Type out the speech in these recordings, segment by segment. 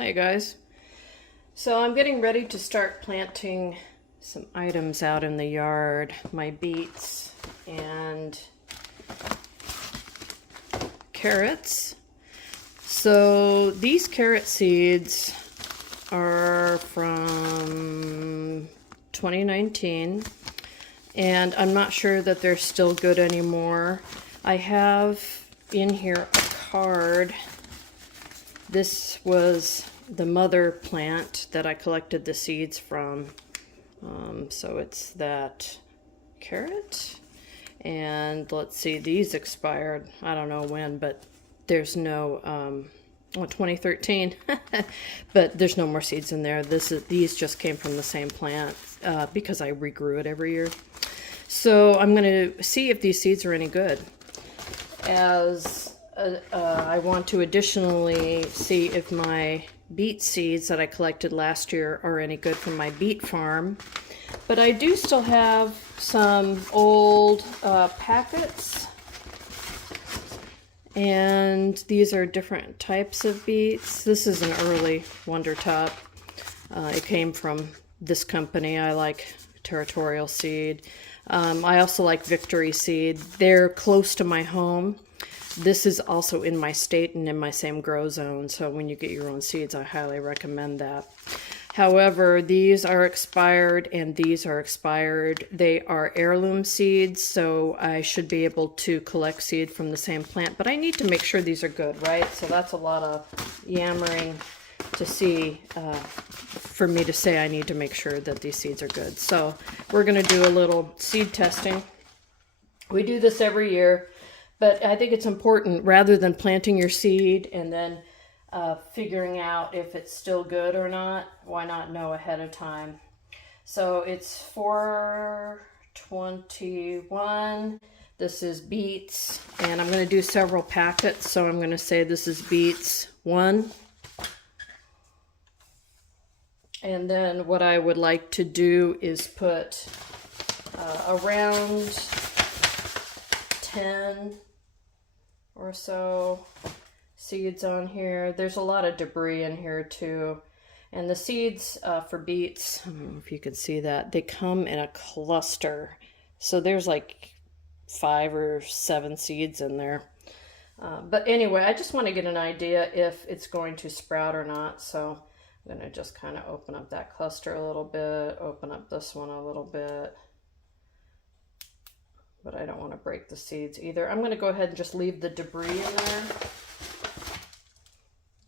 Hi guys. So I'm getting ready to start planting some items out in the yard. My beets and carrots. So these carrot seeds are from 2019 and I'm not sure that they're still good anymore. I have in here a card. This was the mother plant that I collected the seeds from. So it's that carrot. And let's see, these expired. I don't know when, but there's no, 2013. But there's no more seeds in there. These just came from the same plant because I regrew it every year. So I'm going to see if these seeds are any good. I want to additionally see if my beet seeds that I collected last year are any good from my beet farm. But I do still have some old packets. And these are different types of beets. This is an early Wonder Top. It came from this company. I like Territorial Seed. I also like Victory Seed. They're close to my home. This is also in my state and in my same grow zone, so when you get your own seeds, I highly recommend that. However, these are expired and these are expired. They are heirloom seeds, so I should be able to collect seed from the same plant, but I need to make sure these are good, right? So that's a lot of yammering to see, for me to say I need to make sure that these seeds are good. So we're going to do a little seed testing. We do this every year. But I think it's important, rather than planting your seed and then figuring out if it's still good or not, why not know ahead of time? So it's 421. This is beets, and I'm going to do several packets. So I'm going to say this is beets 1. And then what I would like to do is put around 10 or so seeds on here. There's a lot of debris in here too. And the seeds for beets, I don't know if you can see that, they come in a cluster. So there's like 5 or 7 seeds in there. But anyway, I just want to get an idea if it's going to sprout or not. So I'm going to just kind of open up that cluster a little bit, open up this one a little bit. But I don't want to break the seeds either. I'm going to go ahead and just leave the debris in there.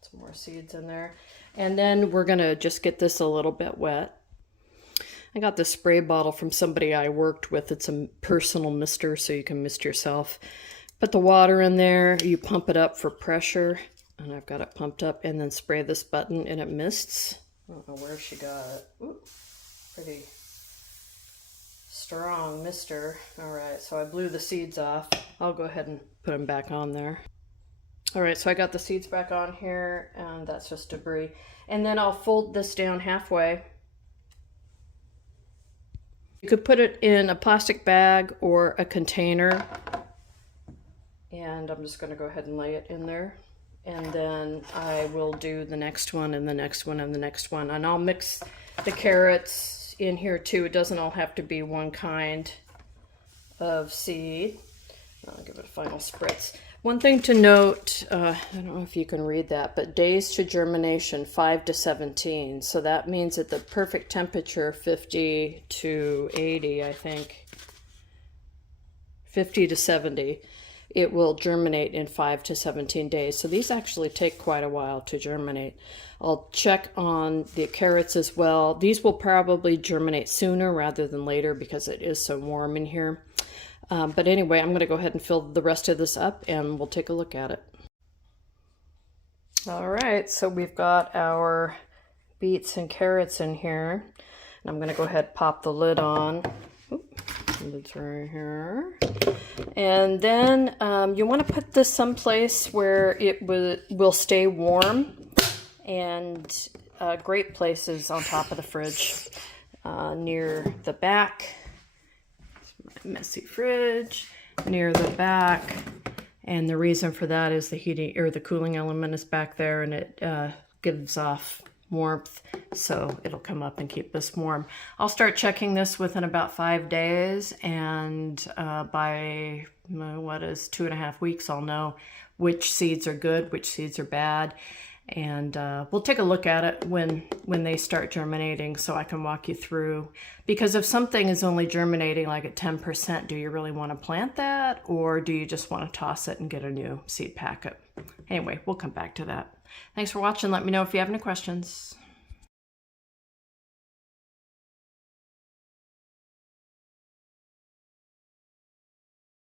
Some more seeds in there. And then we're going to just get this a little bit wet. I got this spray bottle from somebody I worked with. It's a personal mister, so you can mist yourself. Put the water in there. You pump it up for pressure. And I've got it pumped up. And then spray this button and it mists. I don't know where she got it. Ooh, pretty strong mister. All right, so I blew the seeds off. I'll go ahead and put them back on there. All right, so I got the seeds back on here, and that's just debris. And then I'll fold this down halfway. You could put it in a plastic bag or a container. And I'm just going to go ahead and lay it in there. And then I will do the next one and the next one and the next one. And I'll mix the carrots in here too. It doesn't all have to be one kind of seed. I'll give it a final spritz. One thing to note, I don't know if you can read that, but days to germination 5 to 17. So that means at the perfect temperature 50 to 80, I think, 50 to 70, it will germinate in 5 to 17 days. So these actually take quite a while to germinate. I'll check on the carrots as well. These will probably germinate sooner rather than later because it is so warm in here. But anyway, I'm going to go ahead and fill the rest of this up and we'll take a look at it. All right, so we've got our beets and carrots in here. And I'm going to go ahead and pop the lid on. It's right here. And then you want to put this someplace where it will stay warm, and great places on top of the fridge, near the back. Messy fridge, near the back. And the reason for that is the heating or the cooling element is back there, and it gives off warmth, so it'll come up and keep us warm. I'll start checking this within about 5 days, and by what is 2.5 weeks, I'll know which seeds are good, which seeds are bad, and we'll take a look at it when they start germinating, so I can walk you through. Because if something is only germinating like at 10%, do you really want to plant that, or do you just want to toss it and get a new seed packet? Anyway, we'll come back to that. Thanks for watching. Let me know if you have any questions.